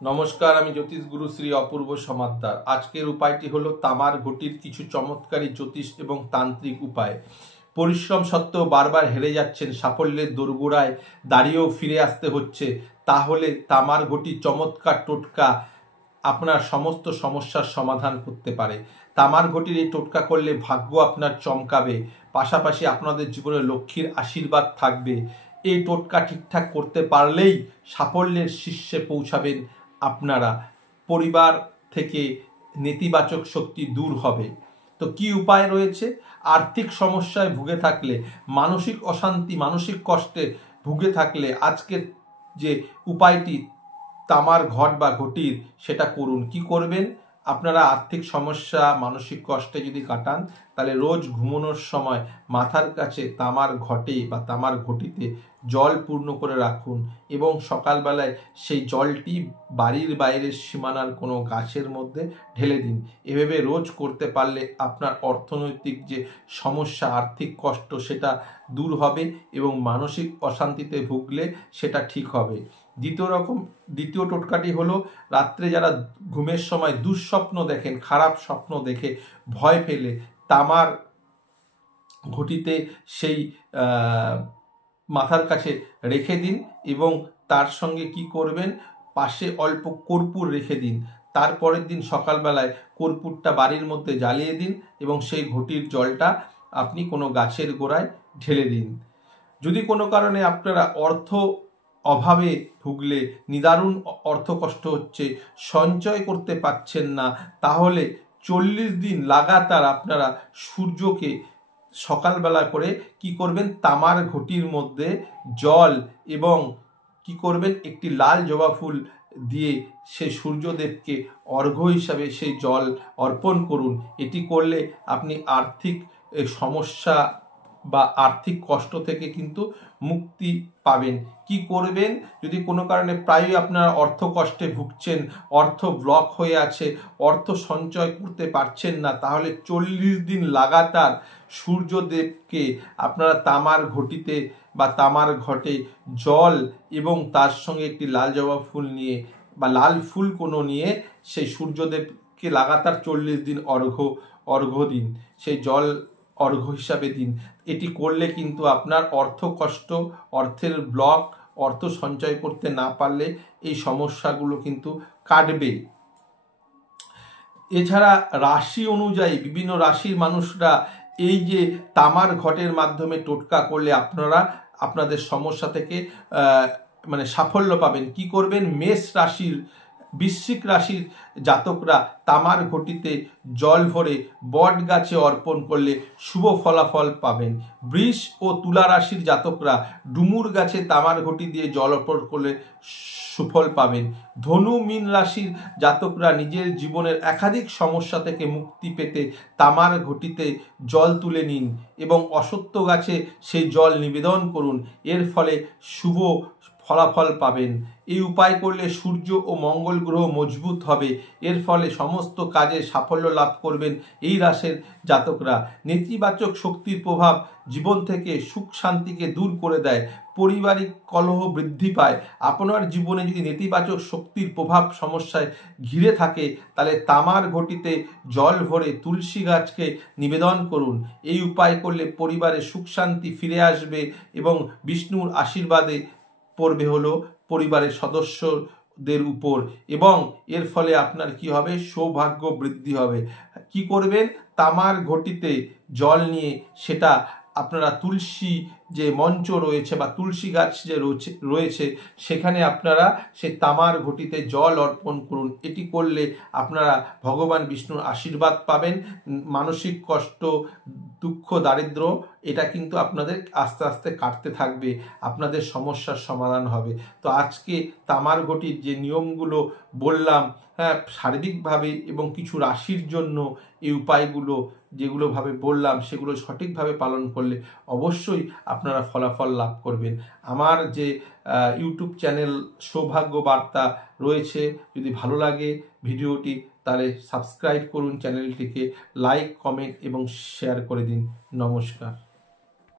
নমস্কার, আমি জ্যোতিষ গুরু শ্রী অপূর্ব সমাদ্দার। আজকের উপায়টি হলো তামার ঘটির কিছু চমৎকারী জ্যোতিষ এবং তান্ত্রিক উপায়। পরিশ্রম সত্ত্বেও বারবার হেরে যাচ্ছেন, সাফল্যের দোরগোড়ায় দাঁড়িয়েও ফিরে আসতে হচ্ছে, তাহলে তামার ঘটির চমৎকার টোটকা আপনার সমস্ত সমস্যার সমাধান করতে পারে। তামার ঘটির এই টোটকা করলে ভাগ্য আপনার চমকাবে, পাশাপাশি আপনাদের জীবনে লক্ষ্মীর আশীর্বাদ থাকবে। এই টোটকা ঠিকঠাক করতে পারলেই সাফল্যের শীর্ষে পৌঁছাবেন আপনারা। পরিবার থেকে নেতিবাচক শক্তি দূর হবে। তো কি উপায় রয়েছে? আর্থিক সমস্যায় ভুগে থাকলে, মানসিক অশান্তি, মানসিক কষ্টে ভুগে থাকলে আজকের যে উপায়টি তামার ঘট বা ঘটির, সেটা করুন। কি করবেন? আপনারা আর্থিক সমস্যা, মানসিক কষ্টে যদি কাটান, তাহলে রোজ ঘুমানোর সময় মাথার কাছে তামার ঘটে বা তামার ঘটিতে জল পূর্ণ করে রাখুন এবং সকালবেলায় সেই জলটি বাড়ির বাইরের সীমানার কোনো গাছের মধ্যে ঢেলে দিন। এভাবে রোজ করতে পারলে আপনার অর্থনৈতিক যে সমস্যা, আর্থিক কষ্ট, সেটা দূর হবে এবং মানসিক অশান্তিতে ভুগলে সেটা ঠিক হবে। দ্বিতীয় টোটকাটি হলো, রাত্রে যারা ঘুমের সময় দুঃস্বপ্ন দেখেন, খারাপ স্বপ্ন দেখে ভয় পেলে তামার ঘটিতে সেই মাথার কাছে রেখে দিন এবং তার সঙ্গে কি করবেন, পাশে অল্প কর্পূর রেখে দিন। তারপরের দিন সকালবেলায় কর্পূরটা বাড়ির মধ্যে জ্বালিয়ে দিন এবং সেই ঘটির জলটা আপনি কোনো গাছের গোড়ায় ঢেলে দিন। যদি কোনো কারণে আপনারা অর্থ অভাবে ভুগলে, নিদারুণ অর্থকষ্ট হচ্ছে, সঞ্চয় করতে পারছেন না, তাহলে 40 দিন লাগাতার আপনারা সূর্যকে সকালবেলা করে কি করবেন, তামার ঘটির মধ্যে জল এবং কি করবেন, একটি লাল জবা ফুল দিয়ে সেই সূর্যদেবকে অর্ঘ্য হিসাবে সেই জল অর্পণ করুন। এটি করলে আপনি আর্থিক সমস্যা বা আর্থিক কষ্ট থেকে কিন্তু মুক্তি পাবেন। কি করবেন? যদি কোনো কারণে প্রায়ই আপনারা অর্থ কষ্টে ভুগছেন, অর্থ ব্লক হয়ে আছে, অর্থ সঞ্চয় করতে পারছেন না, তাহলে 40 দিন লাগাতার সূর্যদেবকে আপনারা তামার ঘটিতে বা তামার ঘটে জল এবং তার সঙ্গে একটি লাল জবা ফুল নিয়ে বা লাল ফুল কোনো নিয়ে সেই সূর্যদেবকে লাগাতার 40 দিন অর্ঘ্য দিন, সেই জল অর্ঘ্য হিসাবে দিন। এটি করলে কিন্তু আপনার অর্থ কষ্ট, অর্থের ব্লক, অর্থ সঞ্চয় করতে না পারলে এই সমস্যাগুলো কিন্তু কাটবে। এছাড়া রাশি অনুযায়ী বিভিন্ন রাশির মানুষরা এই যে তামার ঘটের মাধ্যমে টোটকা করলে আপনারা আপনাদের সমস্যা থেকে সাফল্য পাবেন। কি করবেন? মেষ রাশির, বৃশ্চিক রাশির জাতকরা তামার ঘটিতে জল ভরে বট গাছে অর্পণ করলে শুভ ফলাফল পাবেন। বৃষ ও তুলা রাশির জাতকরা ডুমুর গাছে তামার ঘটি দিয়ে জল অর্পণ করলে সুফল পাবেন। ধনু মীন রাশির জাতকরা নিজের জীবনের একাধিক সমস্যা থেকে মুক্তি পেতে তামার ঘটিতে জল তুলে নিন এবং অশ্বত্থ গাছে সেই জল নিবেদন করুন। এর ফলে শুভ ফলাফল পাবেন। এই উপায় করলে সূর্য ও মঙ্গল গ্রহ মজবুত হবে। এর ফলে সমস্ত কাজে সাফল্য লাভ করবেন এই রাশির জাতকরা। নেতিবাচক শক্তির প্রভাব জীবন থেকে সুখ শান্তিকে দূর করে দেয়, পারিবারিক কলহ বৃদ্ধি পায়। আপনার জীবনে যদি নেতিবাচক শক্তির প্রভাব সমস্যায় ঘিরে থাকে, তাহলে তামার ঘটিতে জল ভরে তুলসী গাছকে নিবেদন করুন। এই উপায় করলে পরিবারে সুখ শান্তি ফিরে আসবে এবং বিষ্ণুর আশীর্বাদে পড়বে হলো পরিবারের সদস্যদের উপর এবং এর ফলে আপনার কি হবে? সৌভাগ্য বৃদ্ধি হবে। কি করবেন? তামার ঘটিতে জল নিয়ে সেটা আপনারা তুলসী যে মঞ্চ রয়েছে বা তুলসী গাছ যে রয়েছে সেখানে আপনারা সেই তামার ঘটিতে জল অর্পণ করুন। এটি করলে আপনারা ভগবান বিষ্ণুর আশীর্বাদ পাবেন। মানসিক কষ্ট, দুঃখ, দারিদ্র এটা কিন্তু আপনাদের আস্তে আস্তে কাটতে থাকবে, আপনাদের সমস্যার সমাধান হবে। তো আজকে তামার ঘটির যে নিয়মগুলো বললাম, সার্বিকভাবে এবং কিছু রাশির জন্য এই উপায়গুলো যেগুলোভাবে বললাম সেগুলো সঠিকভাবে পালন করলে অবশ্যই আপনারা ফলাফল লাভ করবেন। আমার যে ইউটিউব চ্যানেল সৌভাগ্য বার্তা রয়েছে, যদি ভালো লাগে ভিডিওটি তাহলে সাবস্ক্রাইব করুন চ্যানেলটিকে, লাইক, কমেন্ট এবং শেয়ার করে দিন। নমস্কার।